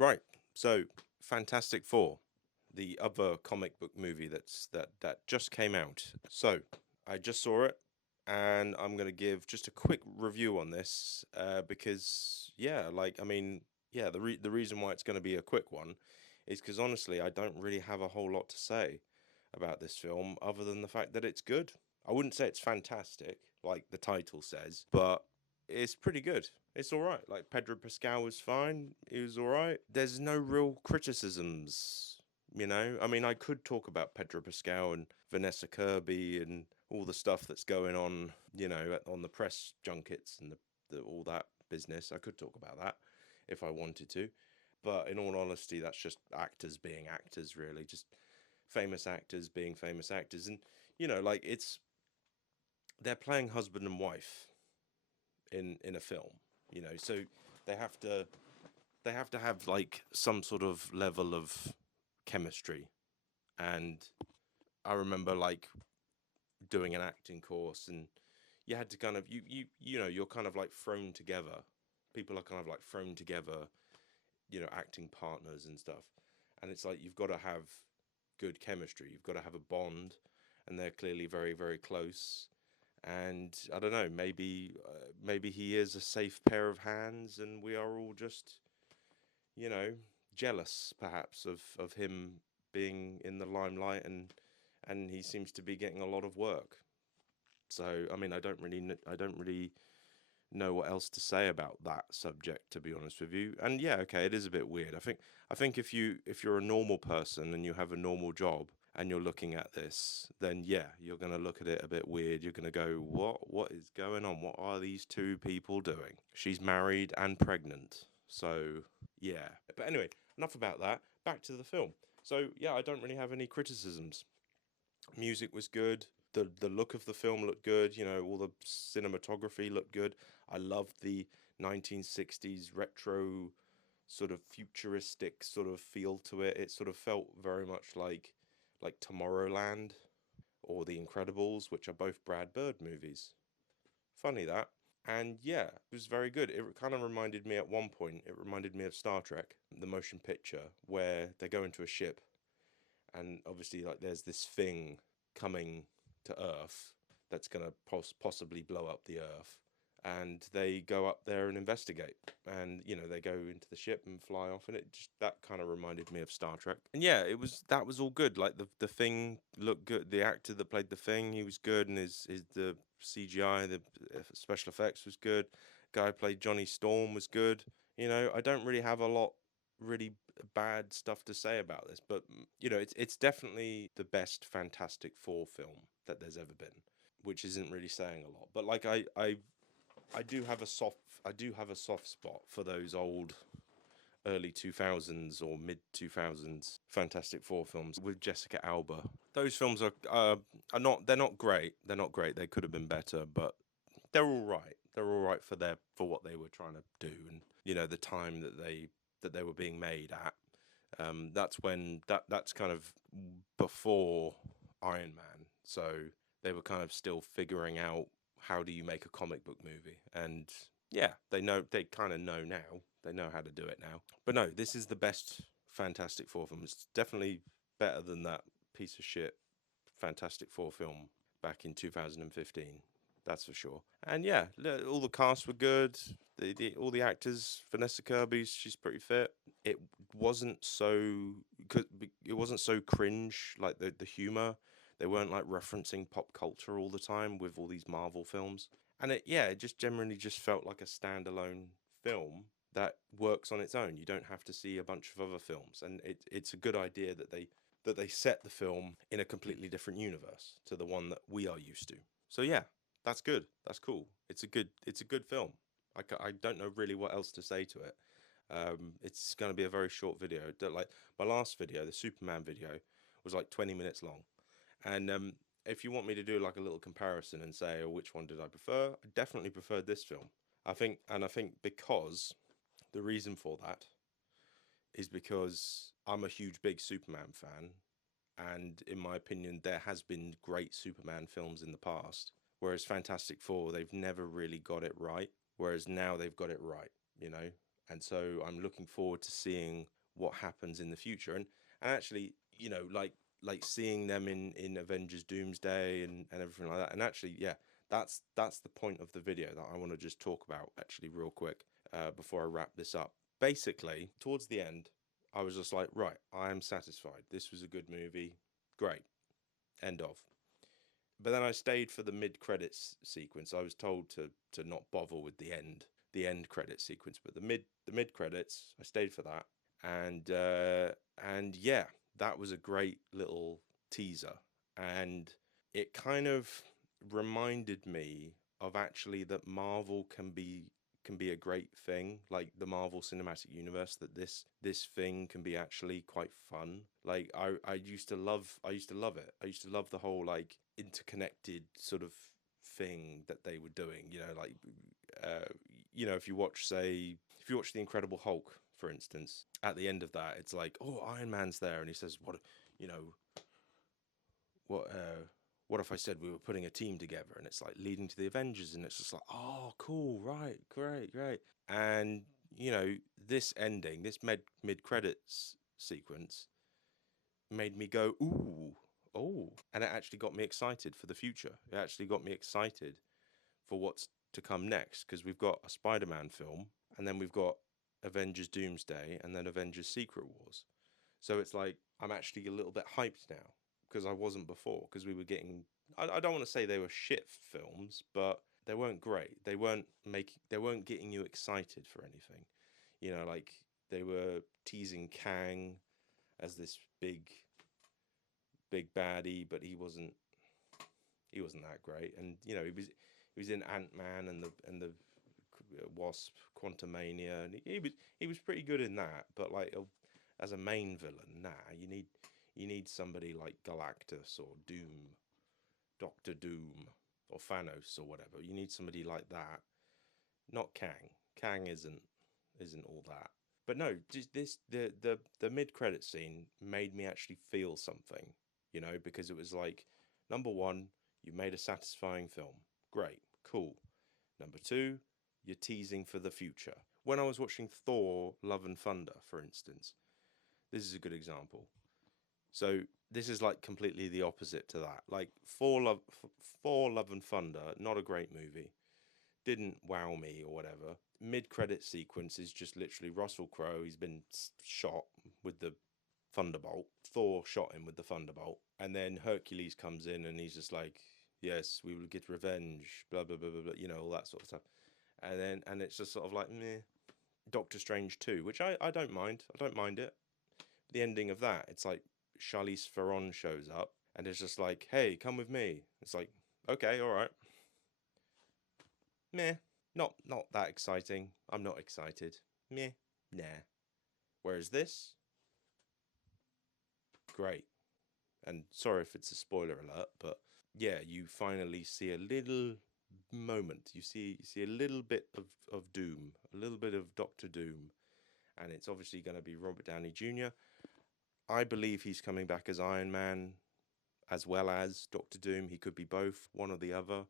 Right. So, Fantastic Four, the other comic book movie that just came out. So, I just saw it, and I'm gonna give just a quick review on this, because yeah, yeah, the reason why it's gonna be a quick one is because honestly, I don't really have a whole lot to say about this film other than the fact that it's good. I wouldn't say it's fantastic, like the title says, but it's pretty good. It's all right. Like Pedro Pascal was fine. He was all right. There's no real criticisms, you know. I mean, I could talk about Pedro Pascal and Vanessa Kirby and all the stuff that's going on, you know, on the press junkets and the all that business. I could talk about that if I wanted to, but in all honesty, that's just actors being actors, really. Just famous actors being famous actors, and you know, like they're playing husband and wife in a film, you know, so they have to they have to have like some sort of level of chemistry. And I remember like doing an acting course, and you had to kind of you know, you're kind of like thrown together. People are kind of like thrown together, you know, acting partners and stuff. And it's like you've got to have good chemistry. You've got to have a bond, and they're clearly very very close. And I don't know, maybe he is a safe pair of hands, and we are all just, you know, jealous perhaps of him being in the limelight, and he seems to be getting a lot of work. So I mean, I don't really know what else to say about that subject, to be honest with you. And yeah, okay, it is a bit weird. I think if you're a normal person and you have a normal job and you're looking at this, then yeah, you're going to look at it a bit weird. You're going to go, what is going on? What are these two people doing? She's married and pregnant. So, yeah. But anyway, enough about that. Back to the film. So, yeah, I don't really have any criticisms. Music was good. The look of the film looked good. You know, all the cinematography looked good. I loved the 1960s retro sort of futuristic sort of feel to it. It sort of felt very much like Tomorrowland or The Incredibles, which are both Brad Bird movies. Funny that. And yeah, it was very good. It kind of reminded me at one point, it reminded me of Star Trek, the motion picture, where they go into a ship, and obviously like there's this thing coming to Earth that's going to possibly blow up the Earth, and they go up there and investigate, and you know, they go into the ship and fly off, and it just, that kind of reminded me of Star Trek. And yeah, it was, that was all good. Like the thing looked good. The actor that played the thing, he was good, and his the CGI, the special effects was good. Guy who played Johnny Storm was good. You know, I don't really have a lot really bad stuff to say about this, but you know, it's definitely the best Fantastic Four film that there's ever been, which isn't really saying a lot. But like I do have a soft spot for those old early 2000s or mid 2000s Fantastic Four films with Jessica Alba. Those films are not, they're not great. They're not great. They could have been better, but they're all right. They're all right for their, for what they were trying to do, and you know, the time that they were being made at. That's when that's kind of before Iron Man, so they were kind of still figuring out how do you make a comic book movie, and yeah, they kind of know now. They know how to do it now. But no, this is the best Fantastic Four film. It's definitely better than that piece of shit Fantastic Four film back in 2015. That's for sure. And yeah, all the cast were good. All the actors, Vanessa Kirby, she's pretty fit. It wasn't so, it wasn't so cringe, like the humor. They weren't like referencing pop culture all the time with all these Marvel films. And it, yeah, it just generally just felt like a standalone film that works on its own. You don't have to see a bunch of other films, and it's a good idea that they set the film in a completely different universe to the one that we are used to. So yeah, that's good. That's cool. It's a good film. I don't know really what else to say to it. It's going to be a very short video. Like my last video, the Superman video, was like 20 minutes long. And if you want me to do like a little comparison and say, oh, which one did I prefer? I definitely preferred this film. I think because the reason for that is because I'm a huge, big Superman fan. And in my opinion, there has been great Superman films in the past. Whereas Fantastic Four, they've never really got it right. Whereas now they've got it right, you know? and so I'm looking forward to seeing what happens in the future. And actually, like seeing them in Avengers Doomsday and everything like that. And actually, yeah, that's the point of the video that I want to just talk about actually real quick before I wrap this up. Basically, towards the end, I was just like, right, I am satisfied. This was a good movie. Great. End of. But then I stayed for the mid credits sequence. I was told to not bother with the end credit sequence, but the mid credits, I stayed for that. And yeah, that was a great little teaser, and it kind of reminded me of actually that Marvel can be a great thing, like the Marvel Cinematic Universe, that this thing can be actually quite fun. Like I used to love it. I used to love the whole like interconnected sort of thing that they were doing, like uh if you watch, say, if you watch The Incredible Hulk, for instance, at the end of that, it's like, oh, Iron Man's there, and he says, you know, what what if I said we were putting a team together, and it's like leading to the Avengers, and it's just like, oh, cool, right, great, great. And this ending, this mid credits sequence made me go, ooh, oh, and it actually got me excited for the future. It actually got me excited for what's to come next, because we've got a Spider-Man film, and then we've got Avengers Doomsday, and then Avengers Secret Wars. So it's like I'm actually a little bit hyped now, because I wasn't before, because we were getting. I don't want to say they were shit films, but they weren't great. They weren't getting you excited for anything. Like they were teasing Kang as this big baddie, but he wasn't that great. And he was in Ant-Man and the Wasp, Quantumania, and he was pretty good in that. But like as a main villain, nah, you need somebody like Galactus or Doom, Doctor Doom, or Thanos or whatever. You need somebody like that, not Kang. Kang isn't all that. But no, just the mid credit scene made me actually feel something, because it was like, number one, you made a satisfying film. Great, cool. Number two, you're teasing for the future. When I was watching Thor: Love and Thunder, for instance, this is a good example. So this is like completely the opposite to that. Like Thor: Love and Thunder, not a great movie. Didn't wow me or whatever. Mid-credit sequence is just literally Russell Crowe. He's been shot with the thunderbolt. Thor shot him with the thunderbolt, and then Hercules comes in and he's just like, "Yes, we will get revenge." Blah blah blah blah blah. All that sort of stuff. And it's just sort of like meh. Doctor Strange 2, which I don't mind. I don't mind it. The ending of that, it's like Charlize Theron shows up and it's just like, "Hey, come with me." It's like, okay, all right. Meh. Not that exciting. I'm not excited. Meh. Nah. Whereas this, great. And sorry if it's a spoiler alert, but yeah, you finally see a little moment. You see a little bit of Doom, a little bit of Doctor Doom, and it's obviously going to be Robert Downey Jr. I believe he's coming back as Iron Man as well as Doctor Doom. He could be both, one or the other.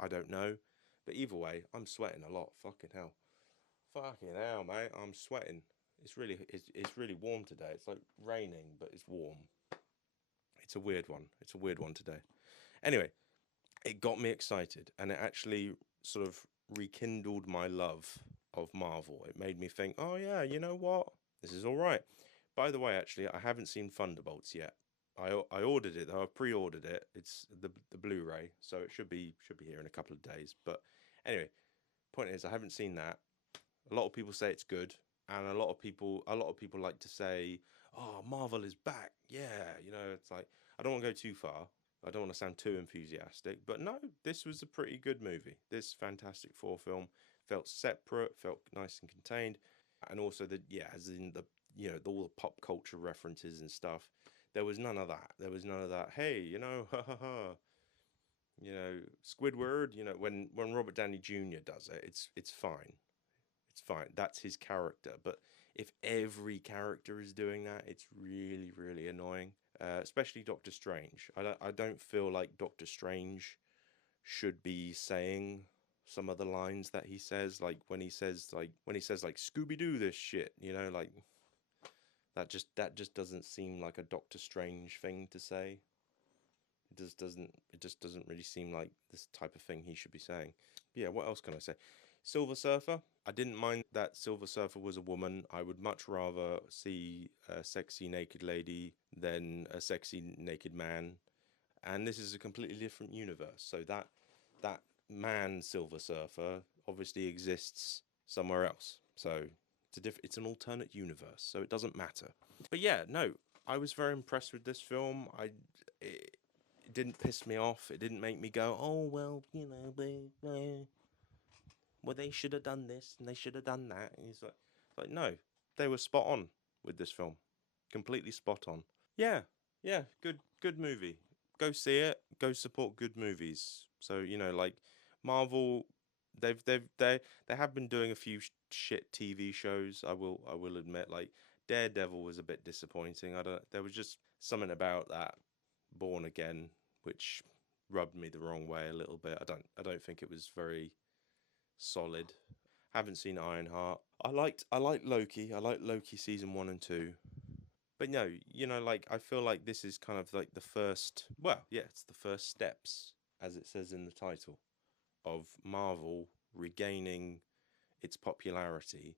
I don't know. But either way, I'm sweating a lot. Fucking hell. Fucking hell, mate. I'm sweating. It's really warm today. It's like raining, but it's warm. It's a weird one. It's a weird one today. Anyway, it got me excited, and it actually sort of rekindled my love of Marvel. It made me think, oh yeah, you know what? This is all right. By the way, actually, I haven't seen Thunderbolts yet. I ordered it though. I pre-ordered it. It's the Blu-ray, so it should be here in a couple of days. But anyway, point is, I haven't seen that. A lot of people say it's good, and a lot of people like to say, "Oh, Marvel is back." Yeah, it's like I don't want to go too far. I don't want to sound too enthusiastic, but no, this was a pretty good movie. This Fantastic Four film felt separate, felt nice and contained, and also as in all the pop culture references and stuff. There was none of that. There was none of that. Hey, ha ha ha. Squidward. When Robert Downey Jr. does it, it's fine. It's fine. That's his character. But if every character is doing that, it's really, really annoying. Especially Doctor Strange. I don't feel like Doctor Strange should be saying some of the lines that he says, like when he says like Scooby Doo this shit, you know, like that just doesn't seem like a Doctor Strange thing to say. It just doesn't really seem like this type of thing he should be saying. But yeah, what else can I say? Silver Surfer. I didn't mind that Silver Surfer was a woman. I would much rather see a sexy naked lady than a sexy naked man. And this is a completely different universe. So that man Silver Surfer obviously exists somewhere else. So it's an alternate universe. So it doesn't matter. But yeah, no, I was very impressed with this film. It didn't piss me off. It didn't make me go, oh well, you know, well they should have done this and they should have done that. And he's like no, they were spot on with this film, completely spot on. Yeah, yeah, good movie. Go see it. Go support good movies. So you know, like Marvel, they have been doing a few shit TV shows. I will admit, like Daredevil was a bit disappointing. I don't. There was just something about that Born Again which rubbed me the wrong way a little bit. I don't think it was very solid. Haven't seen Ironheart. I liked Loki. I liked Loki season 1 and 2. But no, you know, like I feel like this is kind of like the first, well, yeah, it's the first steps, as it says in the title, of Marvel regaining its popularity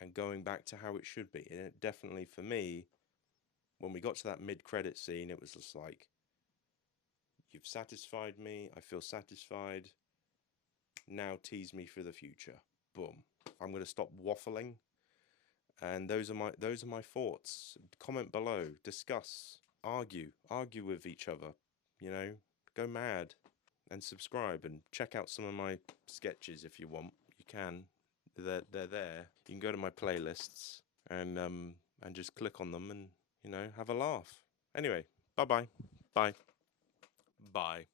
and going back to how it should be. And it definitely, for me, when we got to that mid-credit scene, it was just like, you've satisfied me. I feel satisfied. Now tease me for the future. Boom. I'm going to stop waffling. And those are my thoughts. Comment below, discuss, argue with each other, you know, go mad, and subscribe and check out some of my sketches if you want. You can. They're there. You can go to my playlists and just click on them and, you know, have a laugh. Anyway, bye-bye. Bye. Bye.